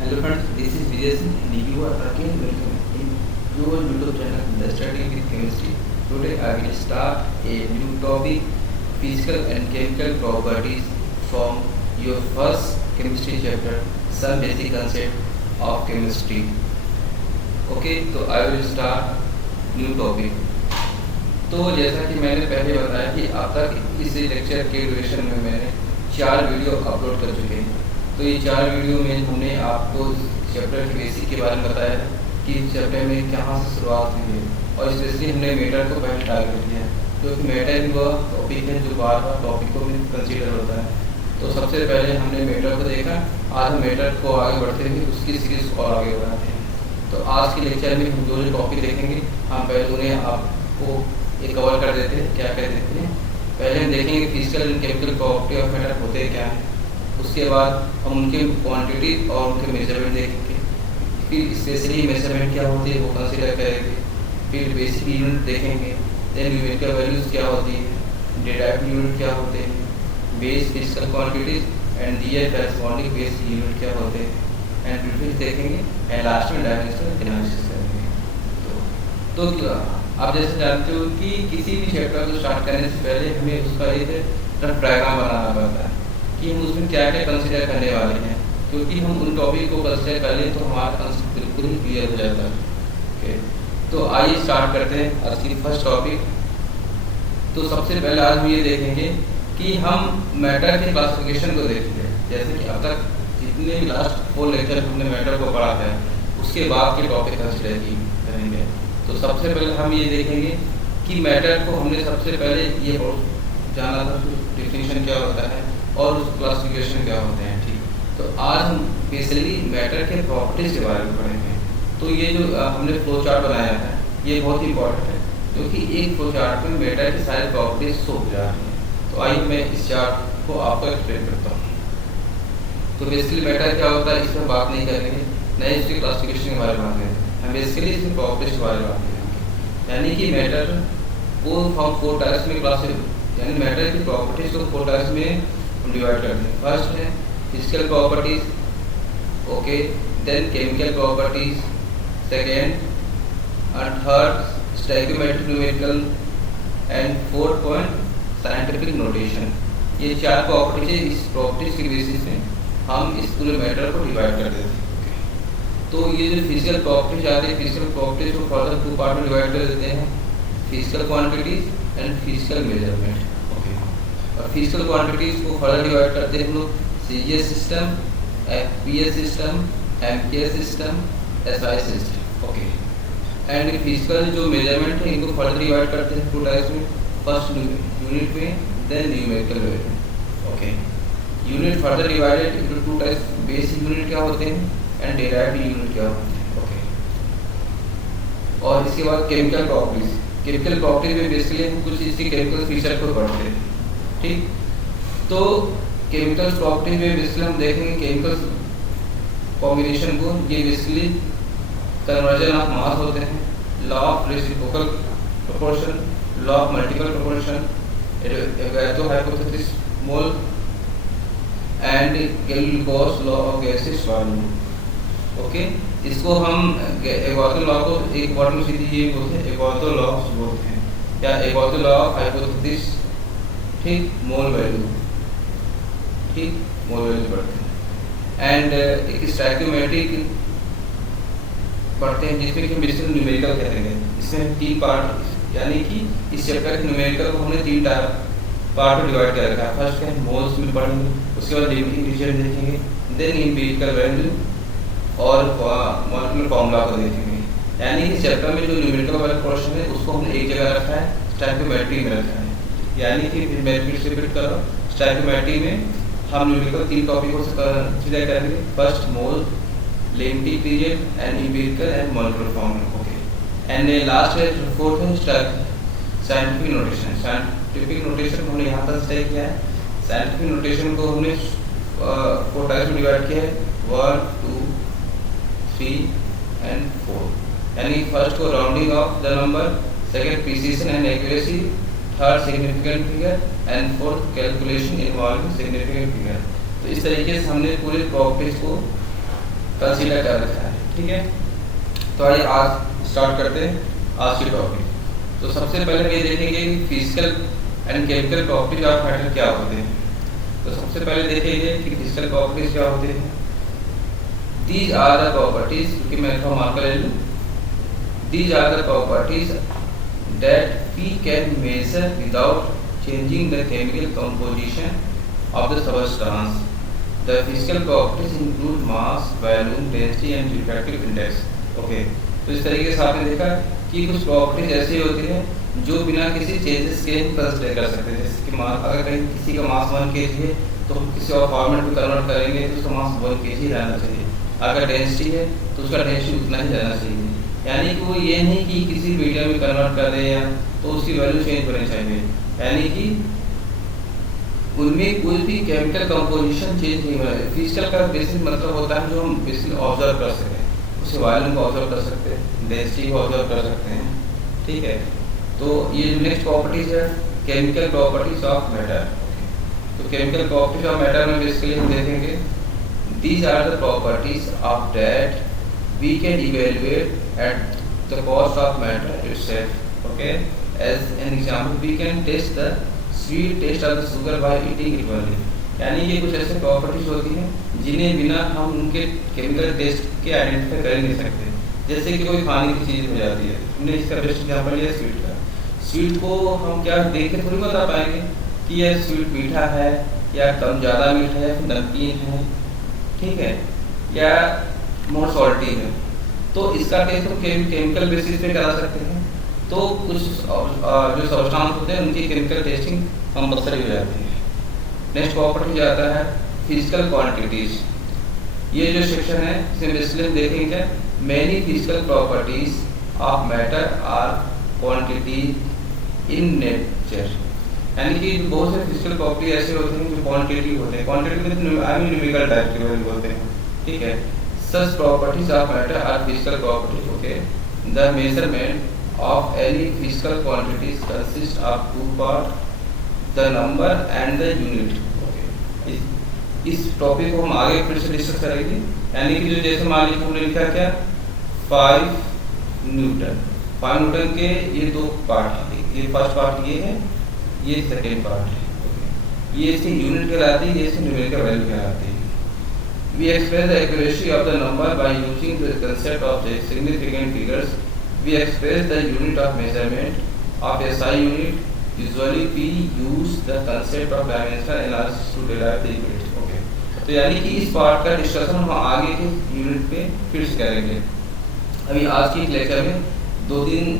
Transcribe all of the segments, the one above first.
Hello friends, this is Vijay Singh and you are again welcome in your YouTube channel The Studying with Chemistry. Today I will start a new topic, physical and chemical properties from your first chemistry chapter, some basic concept of chemistry. Okay, तो I will start new topic. तो जैसा कि मैंने पहले बताया कि अब तक इस लेक्चर के ड्यूरेशन में मैंने 4 वीडियो अपलोड कर चुके हैं। तो ये 4 वीडियो में हमने आपको चैप्टर के बेसिक के बारे में बताया कि चैप्टर में कहाँ से शुरुआत हुई है और स्पेशली हमने मैटर को पहले टारगेट किया है क्योंकि मैटर ही वह टॉपिक है जो बार बार टॉपिकों में कंसिडर होता है। तो सबसे पहले हमने मैटर को देखा, आज हम मैटर को आगे बढ़ते हुए उसकी सीरीज को और आगे बढ़ाते हैं। तो आज के लेक्चर में हम जो टॉपिक देखेंगे हम पहले उन्हें आपको एक कवर कर देते हैं। क्या कर देते हैं, पहले हम देखेंगे physical and chemical property of matter होते क्या हैं, उसके बाद हम उनके क्वांटिटी और उनके मेजरमेंट देखेंगे, फिर स्पेशली मेजरमेंट क्या होती है वो कंसीडर करेंगे, फिर बेसिक यूनिट देखेंगे, देन न्यूमेरिकल वैल्यूज क्या होती है, डेराइव्ड यूनिट क्या होते हैं, base physical quantities and their corresponding base unit क्या होते हैं, एंड फिर देखेंगे एंड लास्ट में डायमेंशनल एनालिसिस करेंगे। तो क्या आप जैसे जानते हो कि किसी भी चैप्टर को स्टार्ट करने से पहले हमें उसका एक रफ डायग्राम बनाना पड़ता है कि हम उसमें क्या क्या कंसिडर करने वाले हैं, क्योंकि हम उन टॉपिक को कंसिडर कर लें तो हमारा कंसेप्ट बिल्कुल ही क्लियर हो जाता है। ओके, तो आइए स्टार्ट करते हैं आज की फर्स्ट टॉपिक। तो सबसे पहले आज हम ये देखेंगे कि हम मैटर के क्लासिफिकेशन को देखेंगे। जैसे कि अब तक जितने भी लास्ट 4 लेक्चर हमने मैटर को पढ़ा है उसके बाद के टॉपिक कंसिडर करेंगे। तो सबसे पहले हम ये देखेंगे कि मैटर को हमने सबसे पहले ये जाना था डिफिनेशन क्या होता है और उस क्लासिफिकेशन क्या होते हैं। ठीक, तो आज हम बेसिकली मैटर के प्रॉपर्टीज के बारे में पढ़ेंगे। तो ये जो हमने फ्लो चार्ट बनाया है ये बहुत ही इंपॉर्टेंट है क्योंकि एक फ्लो चार्ट में मैटर की सारी प्रॉपर्टीज शो हो जा रही हैं। तो आइए मैं इस चार्ट को आपको एक्सप्लेन करता हूँ। तो बेसिकली मैटर क्या होता है इसमें बात नहीं करेंगे, न इसकी क्लासिफिकेशन के बारे में बात करेंगे, हम बेसिकली इसकी प्रॉपर्टीज के बारे में बात करेंगे। यानी कि मैटर को हम 4 टाइप्स में क्लासिफाई, यानी मैटर की प्रॉपर्टीज को 4 टाइप्स में डिवाइड करते हैं। फर्स्ट है physical properties, okay, then chemical properties, second and third stoichiometric numerical and fourth point scientific notation. ये 4 प्रॉपर्टीज है, इस प्रॉपर्टीज के बेसिस में हम इस पूरे मैटर को डिवाइड कर देते हैं। तो ये जो फिजिकल प्रॉपर्टीज आते हैं, फिजिकल प्रॉपर्टीज को फर्दर 2 पार्ट में डिवाइड कर देते हैं, physical quantities and physical measurement. और फिजिकल क्वांटिटीज को फर्दर डिवाइड करते हैं हम लोग CGS system, FPS system, MKS system, SI system. Okay, and physical जो मेजरमेंट है इनको फर्दर डिवाइड करते हैं 2 टाइप्स में, फर्स्ट यूनिट में, देन न्यूमेरिकल में। Okay, unit further divided into 2 types, basic unit क्या होते हैं एंड डेराइव्ड यूनिट क्या होते हैं। ओके, और इसके बाद केमिकल प्रॉपर्टीज। केमिकल प्रॉपर्टीज में बेसिकली हम कुछ इसके केमिकल फीचर को पढ़ते हैं। ठीक, तो केमिकल प्रॉपर्टीज में बेसिकली हम देखेंगे केमिकल कॉम्बिनेशन को। ये बेसिकली कन्वर्जन ऑफ मास होते हैं, law of reciprocal proportion, law of multiple proportion, Avogadro hypothesis, mole and Galileo's law of gases solute. Okay, इसको हम एवोगाड्रो लॉ को एक वर्ड में सीधी ये बोलते हैं एवोगाड्रो लॉ बोलते हैं, या एवोगाड्रो लॉ ऑफ हाइपोथेसिस। ठीक, मोल वैल्यू, ठीक, मोल वैल्यू पढ़ते हैं। एंड एक स्टोइकोमेट्रिक पढ़ते हैं जिसमें कि हम बेसिकली न्यूमेरिकल कहेंगे। इसमें 3 पार्ट, यानी कि इस चैप्टर के न्यूमेरिकल को हमने 3 पार्ट में डिवाइड कर रखा है। फर्स्ट है मोल्स में पढ़ेंगे, उसके बाद लिमिटिंग रीजन देखेंगे, देन एम्पिरिकल वैल्यू और मॉलिक्यूलर फॉर्मूला को देखेंगे। यानी इस चैप्टर में जो न्यूमेरिकल वाला पोर्शन है उसको हमने एक जगह रखा है, स्टोइकोमेट्री में रखा है। यानी कि मैं फिर से रिपीट कर रहा हूँ, स्टोइकोमेट्री में हम न्यूमेरिकल 3 टॉपिकों से कंसीडर करेंगे, first mole, limiting period and empirical and molecular formula. Okay, and last है फोर्थ है साइंटिफिक नोटेशन। साइंटिफिक नोटेशन को हमने यहाँ तक स्टडी किया है। साइंटिफिक नोटेशन को हमने 4 टाइप्स में डिवाइड किया है, 1, 2, 3 एंड 4। यानी फर्स्ट को rounding off the number, second precision and accuracy, third significant figure and fourth calculation involving significant figure. तो इस तरीके से हमने पूरे प्रॉपर्टीज को कंसीडर कर रखा है। ठीक है, तो आइए आज स्टार्ट करते हैं आज की टॉपिक। तो सबसे पहले ये देखेंगे कि physical and chemical properties of matter क्या होते हैं। तो सबसे पहले देखेंगे कि फिजिकल प्रॉपर्टीज क्या होते हैं। दीज आर द प्रॉपर्टीज, क्योंकि मैं इसको मार्कर ले लूँ, these are the properties that we can measure without changing the chemical composition of the substance. The physical properties include mass, volume, density and refractive index. Okay, तो इस तरीके से आपने देखा कि कुछ प्रॉपर्टीज ऐसी होती हैं जो बिना किसी चेंजेस के कंसीडर कर सकते हैं। जैसे कि मास, अगर कहीं किसी का मास 1 kg है तो हम किसी और फॉर्मेट में कन्वर्ट करेंगे तो उसका मास 1 kg रहना चाहिए। अगर डेंसिटी है तो उसका डेंसिटी उतना ही रहना चाहिए। यानी कि वो ये नहीं कि किसी मीडियम में कन्वर्ट कर दे या तो उसकी वैल्यू चेंज होनी चाहिए। यानी कि उनमें कोई भी केमिकल कंपोजिशन चेंज नहीं होना है। फिजिकल का बेसिक मतलब होता है जो हम बेसिक ऑब्जर्व कर सकें, उसे वॉल्यूम को ऑब्जर्व कर सकते हैं, डेंसिटी को ऑब्जर्व कर सकते हैं। ठीक है, तो ये जो नेक्स्ट प्रॉपर्टीज है केमिकल प्रॉपर्टीज ऑफ मैटर। तो केमिकल प्रॉपर्टीज ऑफ मैटर में बेसिकली हम देखेंगे these are the properties of that we can evaluate at the cost of matter itself. Okay, as an example we can test the sweet taste of the sugar by eating it only। यानी ये कुछ ऐसे properties होती हैं जिन्हें बिना हम उनके केमिकल टेस्ट के आइडेंटिफाई कर नहीं सकते। जैसे कि कोई खाने की चीज़ हो जाती है, हमने इसका बेस्ट एग्जाम्पल लिया स्वीट का। स्वीट को हम क्या देख के थोड़ी बता पाएंगे कि यह स्वीट मीठा है या कम ज़्यादा मीठा है, नमकीन है, ठीक है, या मोर सॉल्टी है। तो इसका टेस्ट हम केमिकल बेसिस पे करा सकते हैं। तो कुछ जो सब्सटेंस होते हैं उनकी केमिकल टेस्टिंग कंपल्सरी हो जाती है। नेक्स्ट प्रॉपर्टी जाता है फिजिकल क्वांटिटीज। ये जो सेक्शन है इसमें बेसिकली देखेंगे many physical properties of matter are quantity in nature. यानी कि बहुत से फिजिकल प्रॉपर्टी ऐसे होते हैं जो क्वांटिटी होते हैं। क्वांटिटी में न्यूमेरिकल टाइप के वैल्यू होते हैं। ठीक है, such properties of matter are physical properties. Okay, the measurement of any physical quantities consist of two parts, the number and the unit। okay, इस टॉपिक को हम आगे फिर से डिस्कस करेंगे। यानी कि जो जैसे मान लीजिए हमने लिखा क्या 5 न्यूटन, 5 न्यूटन के ये दो पार्ट हैं, ये फर्स्ट पार्ट ये है, ये सेकेंड पार्ट है। okay, ये इसकी यूनिट कहलाती है, ये इसकी न्यूमेरिकल वैल्यू कहलाती है। We express the accuracy of the number by using the concept of the significant figures। We express the unit of measurement of SI unit। Usually we use the concept of dimensional analysis to derive the unit। Okay, तो यानी कि इस part का discussion हम आगे के unit पे फिर से करेंगे। अभी आज की लेक्चर में 2 दिन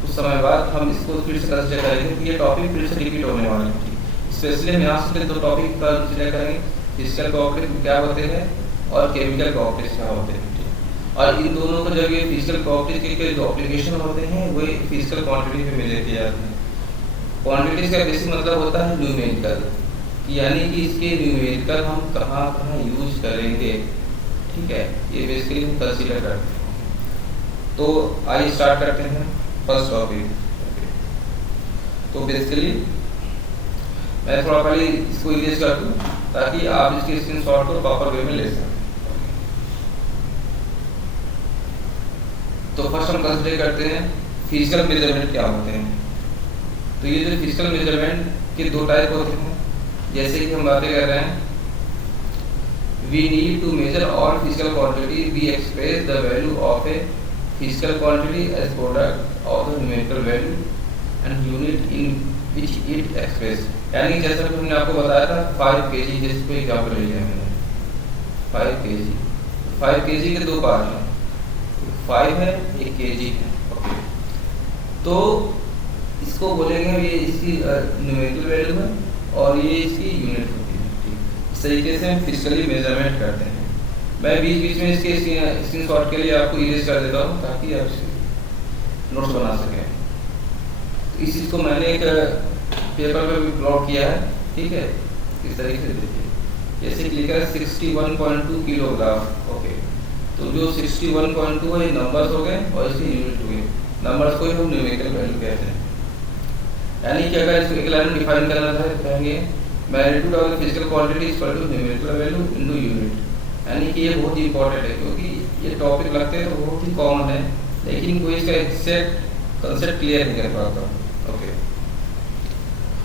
कुछ समय बाद हम इसको फिर से कंसिडर करेंगे क्योंकि ये टॉपिक फिर से रिपीट होने वाले हैं। स्पेशली हम यहाँ से 2 टॉपिक का कंसिडर करेंगे, फिजिकल प्रॉपर्टीज क्या होते हैं और केमिकल प्रॉपर्टीज क्या होते हैं। और इन दोनों को जब ये फिजिकल प्रॉपर्टीज के जो एप्लीकेशन होते हैं वो फिजिकल क्वांटिटी में मेजर किए जाते हैं। क्वांटिटीज का बेसिक मतलब होता है न्यूमेरिकल, यानी कि इसके न्यूमेरिकल हम कहाँ कहाँ यूज करेंगे। ठीक है, ये बेसिकली हम कंसीडर करते हैं। तो आइए स्टार्ट करते हैं फर्स्ट टॉपिक। तो बेसिकली मैं थोड़ा पहले इसको इरेज कर दूँ ताकि आप इसके स्क्रीनशॉट को प्रॉपर वे में ले सकें। तो फर्स्ट हम कंसीडर करते हैं फिजिकल मेजरमेंट क्या होते हैं। तो ये जो फिजिकल मेजरमेंट के 2 टाइप होते हैं। जैसे कि हम बातें कर रहे हैं we need to measure all physical quantity, we express the value of a physical quantity as product of the numerical value and unit in which it express. यानी जैसा कि हमने आपको बताया था 5 kg, जिस पे एग्जाम्पल लिया मैंने 5 kg के 2 पार्ट हैं, 5 है, 1 kg है। ओके, तो इसको बोलेंगे ये इसकी न्यूमेरिकल वैल्यू है और ये इसकी यूनिट होती है। ठीक, इस तरीके से हम फिजिकली मेजरमेंट करते हैं। मैं बीच बीच में इसके स्क्रीनशॉट के लिए आपको इरेज कर देता हूँ ताकि आप नोट्स बना सकें। तो इस चीज़ को मैंने एक पेपर पे भी प्लॉट किया है। ठीक है, इस तरीके से देखिए, जैसे कि लिखा है 61.2 किलोग्राम। ओके, तो जो 61.2 है नंबर्स हो गए और इसकी यूनिट हो गई। नंबर्स को ही हम न्यूमेरिकल वैल्यू कहते हैं। यानी कि अगर इसको एक लाइन में डिफाइन करना था तो कहेंगे magnitude of physical quantity is equal to numerical value into unit. यानी कि ये बहुत ही इंपॉर्टेंट है, क्योंकि ये टॉपिक लगते हैं तो बहुत ही कॉमन है, लेकिन कोई इसका एग्जैक्ट कंसेप्ट क्लियर नहीं कर पाता। ओके,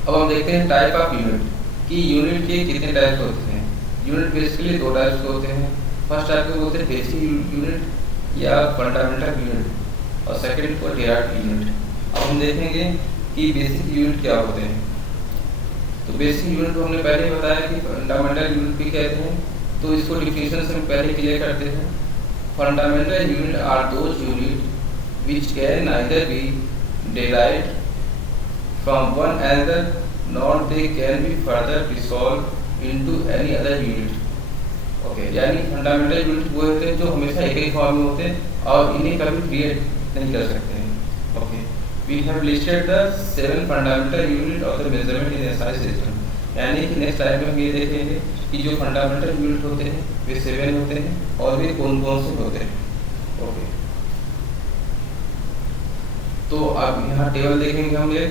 अब हम देखते हैं टाइप ऑफ यूनिट, कि यूनिट के कितने टाइप्स होते हैं। यूनिट बेसिकली दो टाइप्स के होते हैं। फर्स्ट टाइप को बोलते हैं बेसिक यूनिट या फंडामेंटल यूनिट, और सेकंड को डिराइव्ड यूनिट। अब हम देखेंगे कि बेसिक यूनिट क्या होते हैं। तो बेसिक यूनिट को हमने पहले ही बताया कि फंडामेंटल यूनिट भी कहते हैं, तो इसको डिफिनेशन से हम पहले क्लियर करते हैं। Fundamental unit are those unit which can either be derived from one another, nor they can be further resolved into any other unit. Okay, यानी फंडामेंटल यूनिट वो होते हैं जो हमेशा एक ही फॉर्म में होते हैं और इन्हें कभी क्रिएट नहीं कर सकते हैं। Okay, we have listed the 7 fundamental unit of the measurement in SI system. यानी कि नेक्स्ट टाइम में हम ये देखेंगे कि जो फंडामेंटल यूनिट होते हैं वे 7 होते हैं और वे कौन कौन से होते हैं। ओके, तो अब यहाँ टेबल देखेंगे हम ये।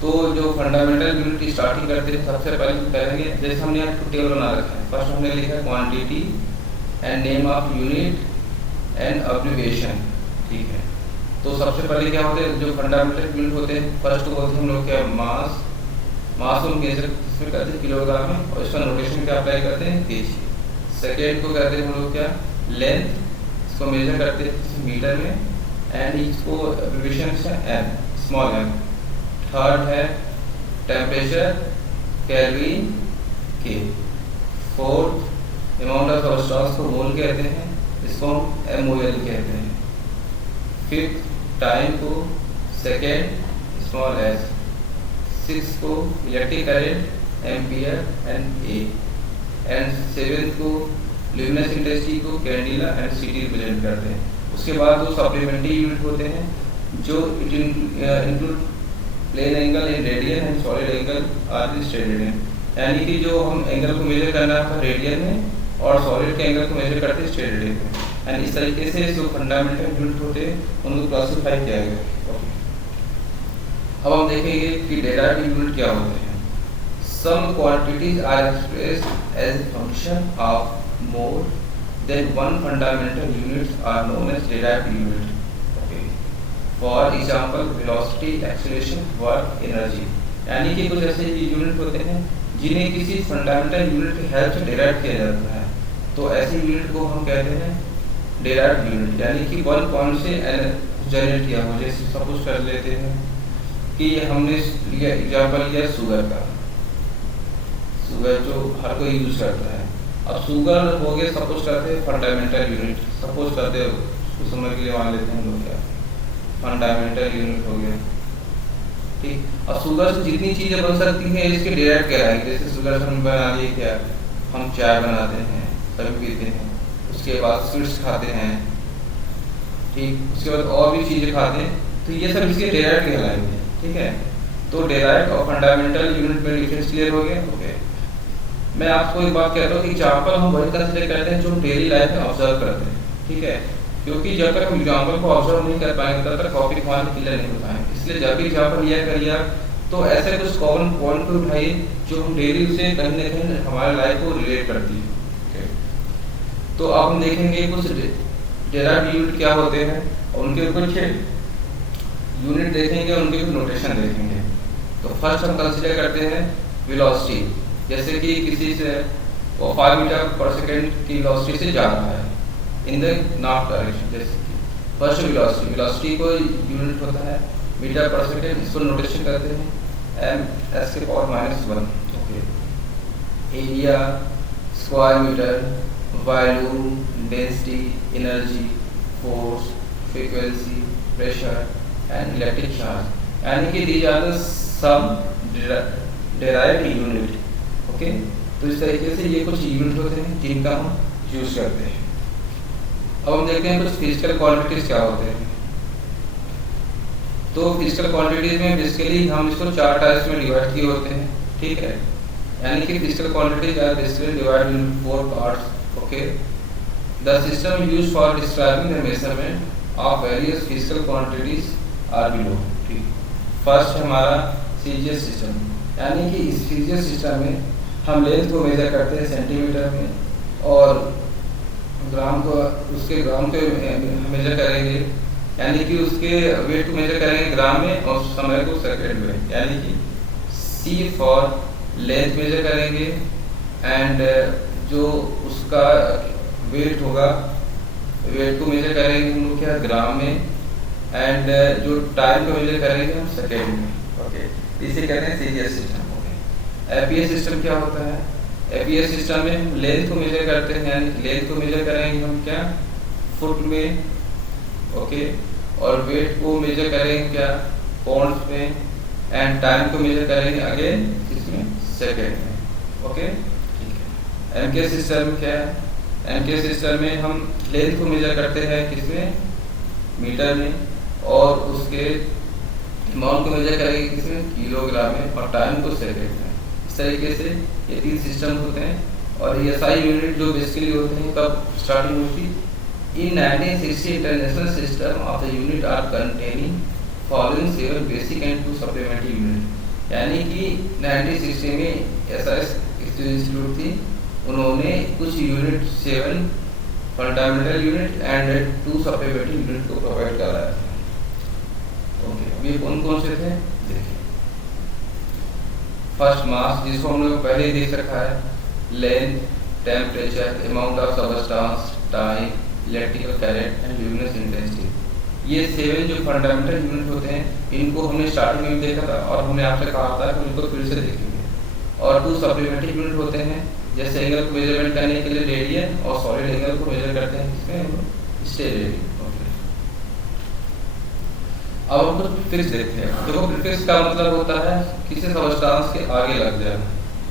तो जो फंडामेंटल यूनिट की स्टार्टिंग करते हैं सबसे पहले करेंगे, जैसे हमने यहाँ टेबल बना रखा है। फर्स्ट हमने लिखा quantity and name of unit and abbreviation. ठीक है, तो सबसे पहले क्या होते हैं जो फंडामेंटल यूनिट होते हैं, फर्स्ट को होते हैं हम लोग क्या, मास। मास को हम इसमें करते हैं किलोग्राम में, और इसका नोटेशन क्या अप्लाई करते हैं, केजी। सेकेंड को कहते हैं हम लोग क्या, लेंथ, इसको मेजर करते हैं मीटर में, एंड इसको अब्रिविएशन से एम, स्मॉल एम। थर्ड है टेम्परेचर, केल्विन, के। फोर्थ अमाउंट ऑफ सबस्टेंस को मोल कहते हैं, इसको हम एमओएल कहते हैं। फिफ्थ टाइम को सेकेंड, स्मॉल एस। सिक्स को electric current, ampere and A. And seventh को ल्यूमिनस इंटेंसिटी को कैंडिला एंड सिटी रिप्रेजेंट करते हैं। उसके बाद दो सप्लीमेंट्री यूनिट होते हैं जो include plane angle in radian and solid angle are stated हैं। यानी कि जो हम एंगल को मेजर करना था रेडियन में और सॉलिड के एंगल को मेजर करते स्टेटेड में। एंड इस तरीके से जो फंडामेंटल यूनिट होते हैं उनको क्लासिफाई किया गया। अब हम देखेंगे कि डेराइव्ड यूनिट क्या होते हैं। Some quantities are expressed as a function of more than one fundamental units are known as derived unit. For example velocity, acceleration, work, energy. यानी कि कुछ ऐसे यूनिट होते हैं जिन्हें किसी फंडामेंटल यूनिट की हेल्प से डेराइव किया जाता है, तो ऐसे यूनिट को हम कहते हैं डेराइव्ड यूनिट। यानी कि वन पॉइंट से जनरेट किया हो। जैसे सपोज कर लेते हैं कि हमने लिया एग्जाम्पल लिया शुगर का, शुगर जो हर कोई यूज करता है। अब शुगर हो गया सपोज करते हैं फंडामेंटल यूनिट, सपोज करते हैं कुछ समय के लिए मान लेते हैं हम लोग क्या फंडामेंटल यूनिट हो गया। ठीक, और शुगर से जितनी चीजें बन सकती हैं इसके डेराइव कहलाएंगे। जैसे शुगर से हम बना लिए क्या, हम चाय बनाते हैं, सभी पीते हैं, उसके बाद स्वीट्स खाते हैं, ठीक, उसके बाद और भी चीजें खाते हैं, तो ये सब इसके डेराइव कहलाएंगे। ठीक है, तो डेराइव और फंडामेंटल यूनिट में डिफरेंस क्लियर हो गया। ओके, मैं आपको एक बात कहता हूँ कि एग्जाम्पल हम वही कंसिडर करते हैं जो हम डेली लाइफ में ऑब्जर्व करते हैं। ठीक है, क्योंकि जब तक हम एग्जाम्पल को ऑब्जर्व नहीं कर पाएंगे तब तक टॉपिक हमारे क्लियर नहीं हो पाएंगे। इसलिए जब भी एग्जाम्पल लिया करिए तो ऐसे कुछ कॉमन पॉइंट को उठाइए जो हम डेली उसे कहीं ना कहीं हमारे लाइफ को रिलेट करती है। तो अब हम देखेंगे कुछ डेराइव्ड यूनिट क्या होते हैं और उनके कुछ यूनिट देखेंगे और उनके कुछ नोटेशन देखेंगे। तो फर्स्ट हम कंसिडर करते हैं वेलोसिटी। जैसे कि किसी से वो 5 मीटर पर सेकेंड की वेलोसिटी से जा रहा है इन द नॉर्थ डायरेक्शन। जैसे कि फर्स्ट वेलोसिटी, वेलोसिटी को यूनिट होता है मीटर पर सेकेंड, इसको नोटेशन करते हैं m⁻⁻1। Okay, area, square metre, volume, density, energy, force, frequency, pressure and electric charge. यानी कि these are the some derived unit. Okay, तो इस तरीके से ये कुछ यूनिट होते हैं जिनका हम यूज करते हैं। अब हम देखते हैं कुछ फिजिकल क्वांटिटीज क्या होते हैं। तो फिजिकल क्वांटिटीज में बेसिकली हम इसको 4 टाइप्स में डिवाइड किए होते हैं। ठीक है, यानी कि physical quantities are basically divided in 4 parts. Okay, the system used for describing the measurement of various physical quantities are below. ठीक, फर्स्ट हमारा सीजीएस सिस्टम। यानी कि इस सीजीएस सिस्टम में हम लेंथ को मेजर करते हैं सेंटीमीटर में और ग्राम को उसके ग्राम पे मेजर करेंगे, यानी कि उसके वेट को मेजर करेंगे ग्राम में और समय को सेकंड में, यानी कि C फॉर लेंथ मेजर करेंगे एंड जो उसका वेट होगा, वेट को मेजर करेंगे हम लोग क्या ग्राम में एंड जो टाइम को मेजर करेंगे हम सेकेंड में। ओके, इसे कहते हैं CGS system. Okay, APS system क्या होता है? एपीएस सिस्टम में हम लेंथ को मेजर करते हैं, यानी लेंथ को मेजर करेंगे हम क्या फुट में, ओके, और वेट को मेजर करेंगे क्या पाउंड्स में एंड टाइम को मेजर करेंगे अगेन इसमें सेकेंड में। ओके, ठीक है। एमके सिस्टम में क्या है? एमके सिस्टम में हम लेंथ को मेजर करते हैं किसमें मीटर में, और उसके अमाउंट को मेजर करेंगे किसमें किलोग्राम में, और टाइम को सेकेंड में। इस तरीके से ये 3 सिस्टम होते हैं। और ये SI यूनिट जो बेसिकली होते हैं कब स्टार्टिंग हुई थी? In 1960 international system of the unit are containing following 7 basic and 2 supplementary unit, यानी कि 1960 में SIS इंस्टीट्यूट थी, उन्होंने कुछ unit 7 fundamental unit and 2 supplementary unit को प्रोवाइड कराया था। ओके, ये कौन कौन से थे देखिए। फर्स्ट मास, जिसको हम लोग पहले ही देख रखा है, length, temperature, amount of substance, time, electrical current and luminous intensity. ये 7 जो फंडामेंटल यूनिट होते हैं, इनको हमने स्टार्टिंग में देखा था और हमने आपसे कहा था कि उनको फिर से देखेंगे। और 2 सप्लीमेंट्री यूनिट होते हैं, जैसे एंगल को मेजरमेंट करने के लिए रेडियन, और सॉलिड एंगल को मेजर करते हैं इसमें स्टेरेडियन। अब हम कुछ प्रीफिक्स देखते हैं। देखो, प्रीफिक्स का मतलब होता है किसी सबस्टेंस के आगे लग जाना।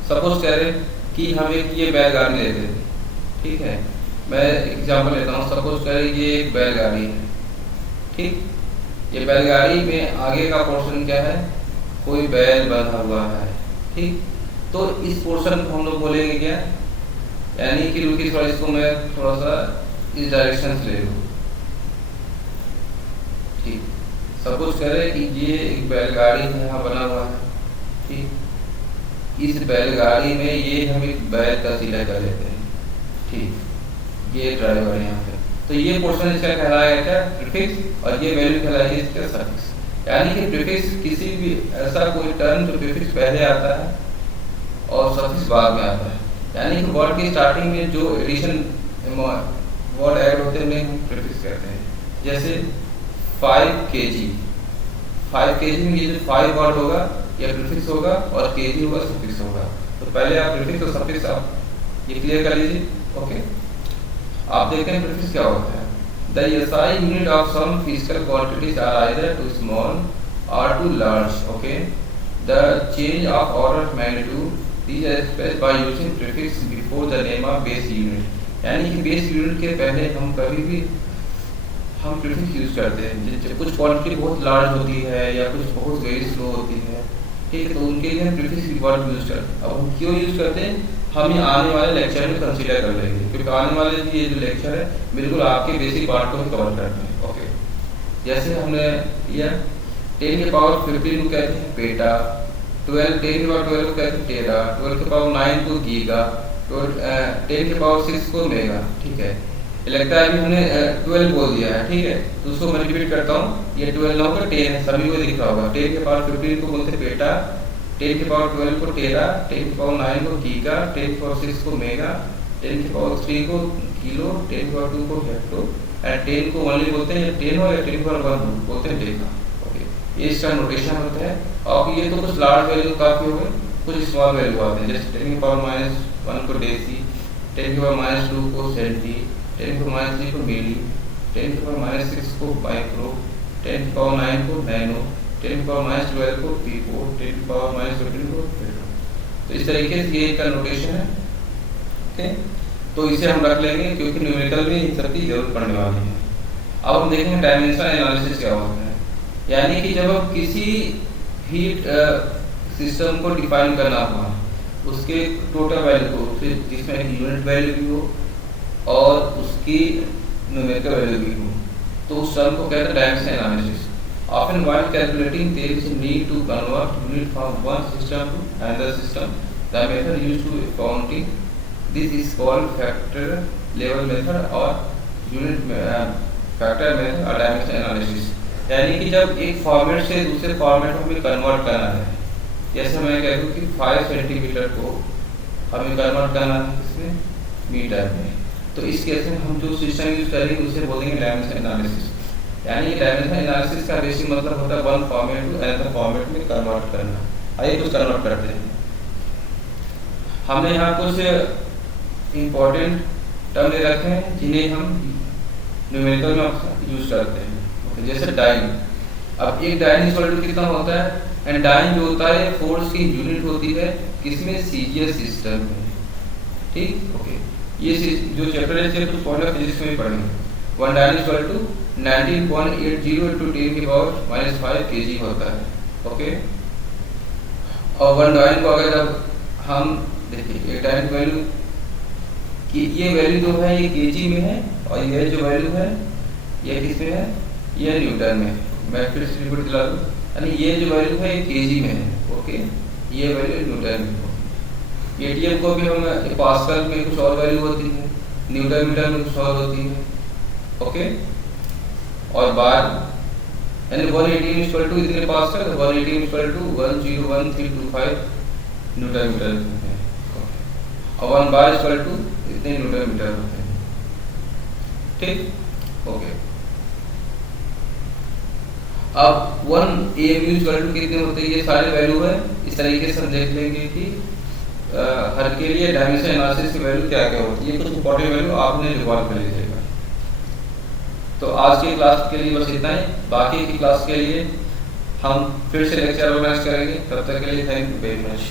सपोज कह रहे कि हम एक ये बैलगाड़ी लेते हैं, ठीक है, मैं एग्जांपल लेता हूँ। सपोज कह रहे ये एक बैलगाड़ी है, ठीक, ये बैलगाड़ी में आगे का पोर्शन क्या है, कोई बैल बंधा हुआ है, ठीक, तो इस पोर्शन को हम लोग बोलेंगे क्या, यानी कि रुकी थोड़ा, इसको मैं थोड़ा सा इस डायरेक्शन से ले लूँ, ठीक। सपोज करें कि ये एक बैलगाड़ी यहाँ बना हुआ है, ठीक, इस बैलगाड़ी में ये हम एक बैल का सिला कर लेते हैं, ठीक, ये ड्राइवर है यहाँ पे, तो ये पोर्शन इसका कहलाएगा क्या प्रीफिक्स, और ये वैल्यू कहलाएगी इसका सफिक्स। यानी कि प्रीफिक्स किसी भी ऐसा कोई टर्म जो प्रीफिक्स पहले आता है और सफिक्स बाद में आता है, यानी कि वर्ड की स्टार्टिंग में जो एडिशन वर्ड ऐड होते हैं उन्हें हम प्रीफिक्स कहते हैं। जैसे 5 kg, 5 kg में ये जो 5 वर्ड होगा ये प्रीफिक्स होगा और kg होगा सफिक्स होगा। तो पहले आप प्रीफिक्स और सफिक्स आप ये क्लियर कर लीजिए। ओके, आप देखते हैं प्रीफिक्स क्या होता है। The SI unit of some physical quantities are either too small or too large. Okay, the change of order of magnitude these are expressed by using prefix before the name of base unit. यानी कि base unit के पहले हम कभी भी हम prefix use करते हैं। कुछ क्वांटिटी बहुत लार्ज होती है या कुछ बहुत वेरी स्लो होती है, ठीक है, तो उनके लिए हम प्रीफिक्स की वर्ड यूज करते हैं। अब हम क्यों यूज करते हैं, हम ये आने वाले लेक्चर में कंसीडर कर लेंगे, क्योंकि आने वाले ये जो लेक्चर है बिल्कुल आपके बेसिक पार्ट को ही कवर करते हैं। ओके, जैसे हमने किया 10 के पावर 15 को कहते हैं पेटा, 10 के पावर 12 को कहते हैं टेरा, 12 के पावर 9 को गीगा, 10 के पावर 6 को मेगा, ठीक है। लगता है कि हमने 12 बोल दिया है, ठीक है, तो उसको मैं रिपीट करता हूँ, ये 12 ना होगा 10 है, सभी को दिख रहा होगा। 10 के पावर 15 को बोलते हैं पेटा, 10 के पावर 12 को टेरा, 10 के पावर 9 को गीगा, 10 के पावर 6 को मेगा, 10 के पावर 3 को किलो, 10 के पावर 2 को हेक्टो, एंड 10 को ओनली बोलते हैं 10 हो या 10 के पावर 1 बोलते हैं डेका। ओके, ये इसका नोटेशन होता है। अब ये तो कुछ लार्ज वैल्यू काफ़ी हो गए, कुछ स्मॉल वैल्यू आते हैं, जैसे 10 के पावर -1 को डेसी, 10 के पावर -2 को सेंटी, 10 के पावर -3 को मिली, 10 के पावर -6 को माइक्रो, 10 के पावर 9 को नैनो, 10 के पावर -12 को पीको, 10 के पावर -15 को फेटो। तो इस तरीके से ये का नोटेशन है। ओके, तो इसे हम रख लेंगे क्योंकि न्यूमेरिकल में इन सब की जरूरत पड़ने वाली है। अब हम देखेंगे डायमेंशन एनालिसिस क्या होता है, यानी कि जब हम किसी हीट सिस्टम को डिफाइन करना हुआ, उसके टोटल वैल्यू को, जिसमें एक यूनिट वैल्यू भी हो और उसकी न्यूमेरिकल वैल्यू भी हो, तो उस टर्म को कहते हैं dimension analysis. Often while calculating there is a need to convert unit from one system to another system. The method used to accounting this is called factor level method और unit factor method और dimension analysis. यानी कि जब एक format से दूसरे format में हमें कन्वर्ट करना है, जैसे मैं कह दूँ कि 5 सेंटीमीटर को हमें कन्वर्ट करना है इसमें मीटर में, तो इस केस में हम जो सिस्टम यूज करेंगे उसे बोलेंगे डायमेंशन एनालिसिस। यानी कि डायमेंशन एनालिसिस का बेसिक मतलब होता है one format to another format में कन्वर्ट करना। आइए कुछ कन्वर्ट करते हैं। हमने यहाँ कुछ इम्पोर्टेंट टर्म ले रखे हैं जिन्हें हम न्यूमेरिकल में यूज करते हैं। ओके, जैसे डाइन। अब एक डाइन इक्वल टू कितना होता है, एंड डाइन जो होता है फोर्स की यूनिट होती है किसमें, सीजीएस सिस्टम में। ठीक, ओके, ये जो चैप्टर है इसे कुछ पॉइंट ऑफ फिजिक्स में पढ़ेंगे। One dyne equal to 19.80 into 10 की पावर -5 kg होता है। ओके, और वन डाइन को अगर जब हम देखिए एक डाइन वैल्यू कि ये वैल्यू जो है ये केजी में है और ये जो वैल्यू है ये किस में है, ये न्यूटन में। मैं फिर से रिपीट दिला दूँ, यानी ये जो वैल्यू है ये केजी में है। ओके, ये वैल्यू न्यूटन में होगी। एटीएम को भी हम पास्कल में कुछ और वैल्यू होती है, न्यूटन मीटर में कुछ और होती है। ओके, और बार यानी 118 इक्वल टू इतने pascal, 118 equal to 101325 newton metre होते हैं। और 1 बार इक्वल टू इतने न्यूटन मीटर होते हैं। ठीक, ओके। अब 1 AMU इक्वल टू कितने होते हैं, ये सारे वैल्यू है। इस तरीके से हम देख लेंगे कि हर के लिए डायमेंशन एनालिसिस की वैल्यू क्या क्या होती है। कुछ इंपॉर्टेंट वैल्यू आपने रिकॉर्ड कर लीजिएगा। तो आज की क्लास के लिए बस इतना ही। बाकी की क्लास के लिए हम फिर से लेक्चर ऑर्गेनाइज करेंगे। तब तक के लिए थैंक यू वेरी मच।